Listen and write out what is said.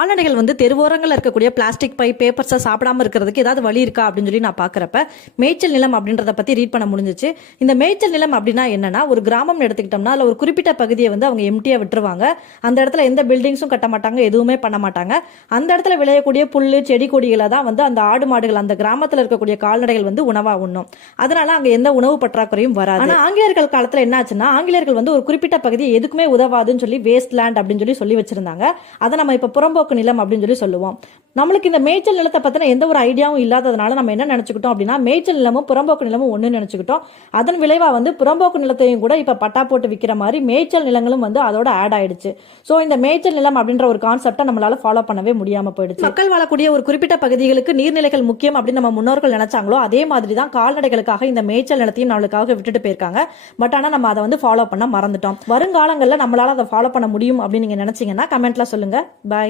கால்நடைகள் வந்து தெருவோரங்களில் இருக்கக்கூடிய பிளாஸ்டிக் பை பேப்பர்ஸை சாப்பிடாம இருக்கிறதுக்கு ஏதாவது வழி இருக்கா அப்படின்னு சொல்லி நான் பார்க்குறப்ப மேய்ச்சல் நிலம் அப்படின்றத பற்றி ரீட் பண்ண முடிஞ்சிச்சு. இந்த மேய்ச்சல் நிலம் அப்படின்னா என்னன்னா, ஒரு கிராமம் எடுத்துக்கிட்டோம்னா அதில் ஒரு குறிப்பிட்ட பகுதியை வந்து அவங்க எம்டியாக விட்டுருவாங்க. அந்த இடத்துல எந்த பில்டிங்ஸும் கட்ட மாட்டாங்க, எதுவுமே பண்ண மாட்டாங்க. அந்த இடத்துல விளையக்கூடிய புல் செடி கொடிகளை தான் வந்து அந்த ஆடு மாடுகள், அந்த கிராமத்தில் இருக்கக்கூடிய கால்நடைகள் வந்து உணவாக உண்ணும். அதனால அங்கே எந்த உணவு பற்றாக்குறையும் வராது. ஆனால் ஆங்கிலேயர்கள் காலத்தில் என்ன ஆச்சுன்னா, ஆங்கிலேயர்கள் வந்து ஒரு குறிப்பிட்ட பகுதியை எதுக்குமே உதவாதுன்னு சொல்லி வேஸ்ட் லேண்ட் அப்படின்னு சொல்லி வச்சிருந்தாங்க. அதை நம்ம இப்போ புறம்போக்கு நிலம் அப்படின்னு சொல்லி சொல்லுவோம். நம்மளுக்கு இந்த மேய்ச்சல் நிலத்தை பத்தின எந்த ஒரு ஐடியாவும் இல்லாததுனால நம்ம என்ன நினைச்சுக்கிட்டோம் அப்படின்னா, மேய்ச்சல் நிலமும் புறம்போக்கு நிலமும் ஒண்ணு நினைச்சுக்கிட்டோம். அதன் விளைவா வந்து புறம்போக்கு நிலத்தையும் கூட இப்ப பட்டா போட்டு விற்கிற மாதிரி மேய்ச்சல் நிலங்களும் வந்து அதோட ஆட் ஆயிடுச்சு. சோ இந்த மேய்ச்சல் நிலம் அப்படின்ற ஒரு கான்செப்டை நம்மளால ஃபாலோ பண்ணவே முடியாம போயிடுச்சு. மக்கள் வாழக்கூடிய ஒரு குறிப்பிட்ட பகுதிகளுக்கு நீர்நிலைகள் முக்கியம் அப்படின்னு நம்ம முன்னோர்கள் நினைச்சாங்களோ, அதே மாதிரி தான் கால்நடைகளுக்காக இந்த மேய்ச்சல் நிலத்தையும் நம்மளுக்காக விட்டுட்டு போயிருக்காங்க. பட் ஆனா நம்ம அதை வந்து ஃபாலோ பண்ண மறந்துட்டோம். வருங்காலங்களில் நம்மளால அதை ஃபாலோ பண்ண முடியும் அப்படின்னு நீங்க நினைச்சீங்கன்னா கமெண்ட்ல சொல்லுங்க. பாய்.